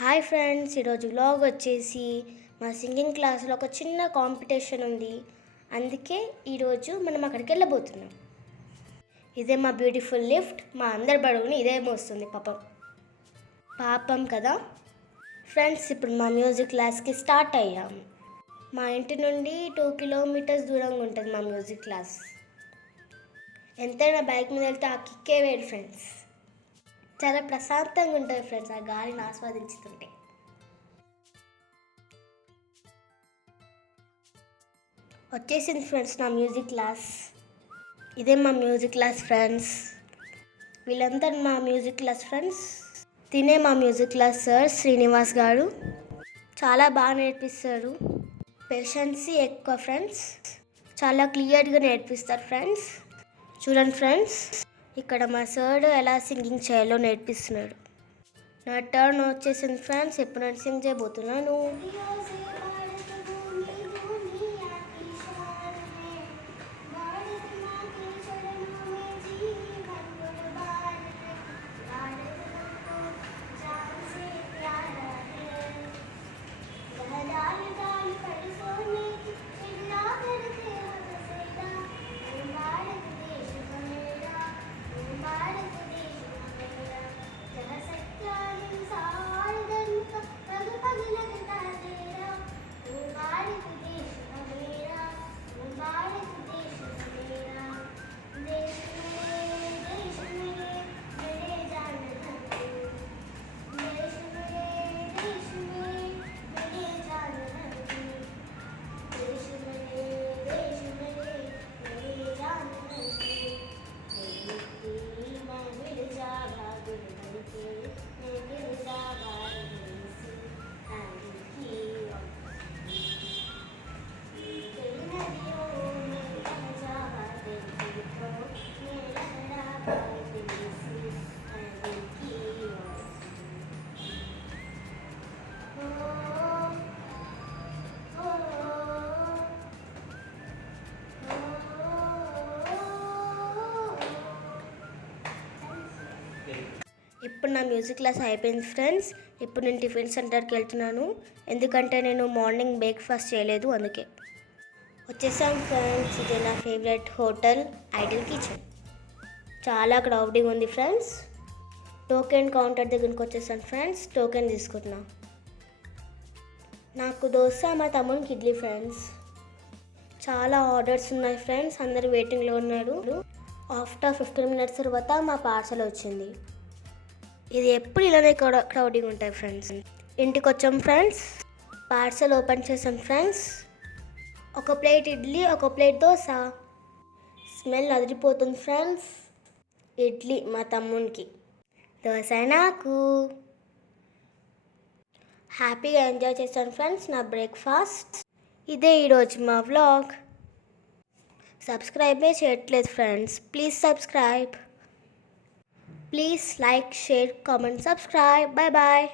Hi friends, ఈరోజు vlog వచ్చేసి మా సింగింగ్ క్లాస్లో ఒక చిన్న కాంపిటీషన్ ఉంది. అందుకే ఈరోజు మనం అక్కడికి వెళ్ళబోతున్నాం. ఇదే మా బ్యూటిఫుల్ లిఫ్ట్. మా అందరి బడుగుని ఇదే మోస్తుంది. పాపం కదా ఫ్రెండ్స్. ఇప్పుడు మా మ్యూజిక్ క్లాస్కి స్టార్ట్ అయ్యాము. మా ఇంటి నుండి 2 కిలోమీటర్స్ దూరంగా ఉంటుంది మా మ్యూజిక్ క్లాస్. ఎంతైనా బైక్ మీద వెళ్తే ఆ కిక్కే వేరు ఫ్రెండ్స్. చాలా ప్రశాంతంగా ఉంటుంది ఫ్రెండ్స్, ఆ గాలిని ఆస్వాదించుతుంటే. వచ్చేసింది ఫ్రెండ్స్ నా మ్యూజిక్ క్లాస్. ఇదే మా మ్యూజిక్ క్లాస్ ఫ్రెండ్స్. వీళ్ళంతా మా మ్యూజిక్ క్లాస్ ఫ్రెండ్స్. తినే మా మ్యూజిక్ క్లాస్ సార్ శ్రీనివాస్ గారు. చాలా బాగా నేర్పిస్తారు. పేషెన్సీ ఎక్కువ ఫ్రెండ్స్. చాలా క్లియర్గా నేర్పిస్తారు ఫ్రెండ్స్. చూడండి ఫ్రెండ్స్, ఇక్కడ మా సార్ ఎలా సింగింగ్ చేయాలో నేర్పిస్తున్నాడు. నా టర్న్ వచ్చేసింది ఫ్రెండ్స్. ఇప్పుడు నేను సింగ్ చేయబోతున్నాను. ఇప్పుడు నా మ్యూజిక్ క్లాస్ అయిపోయింది ఫ్రెండ్స్. ఇప్పుడు నేను టిఫిన్ సెంటర్కి వెళ్తున్నాను, ఎందుకంటే నేను మార్నింగ్ బ్రేక్ఫాస్ట్ చేయలేదు, అందుకే. వచ్చేసాం ఫ్రెండ్స్. ఇది నా ఫేవరెట్ హోటల్ ఐడల్ కిచెన్. చాలా క్రౌడింగ్ ఉంది ఫ్రెండ్స్. టోకెన్ కౌంటర్ దగ్గరికి వచ్చేసాను ఫ్రెండ్స్. టోకెన్ తీసుకుంటున్నా. నాకు దోశ, మా తమ్మునికి ఇడ్లీ ఫ్రెండ్స్. చాలా ఆర్డర్స్ ఉన్నాయి ఫ్రెండ్స్. అందరూ వెయిటింగ్లో ఉన్నాడు. ఆఫ్టర్ 15 మినిట్స్ తర్వాత మా పార్సల్ వచ్చింది. ఇది ఎప్పుడు ఇలానే క్రౌడింగ్ ఉంటాయి ఫ్రెండ్స్. ఇంటికి వచ్చాం ఫ్రెండ్స్. పార్సల్ ఓపెన్ చేసాం ఫ్రెండ్స్. ఒక ప్లేట్ ఇడ్లీ, ఒక ప్లేట్ దోశ. స్మెల్ అదిరిపోతుంది ఫ్రెండ్స్. ఇడ్లీ మా తమ్మునికి, దోశ నాకు. హ్యాపీగా ఎంజాయ్ చేశాను ఫ్రెండ్స్ నా బ్రేక్ఫాస్ట్. ఇదే ఈరోజు మా వ్లాగ్. సబ్స్క్రైబే చేయట్లేదు friends. Please subscribe. Please like, share, comment, subscribe. Bye bye.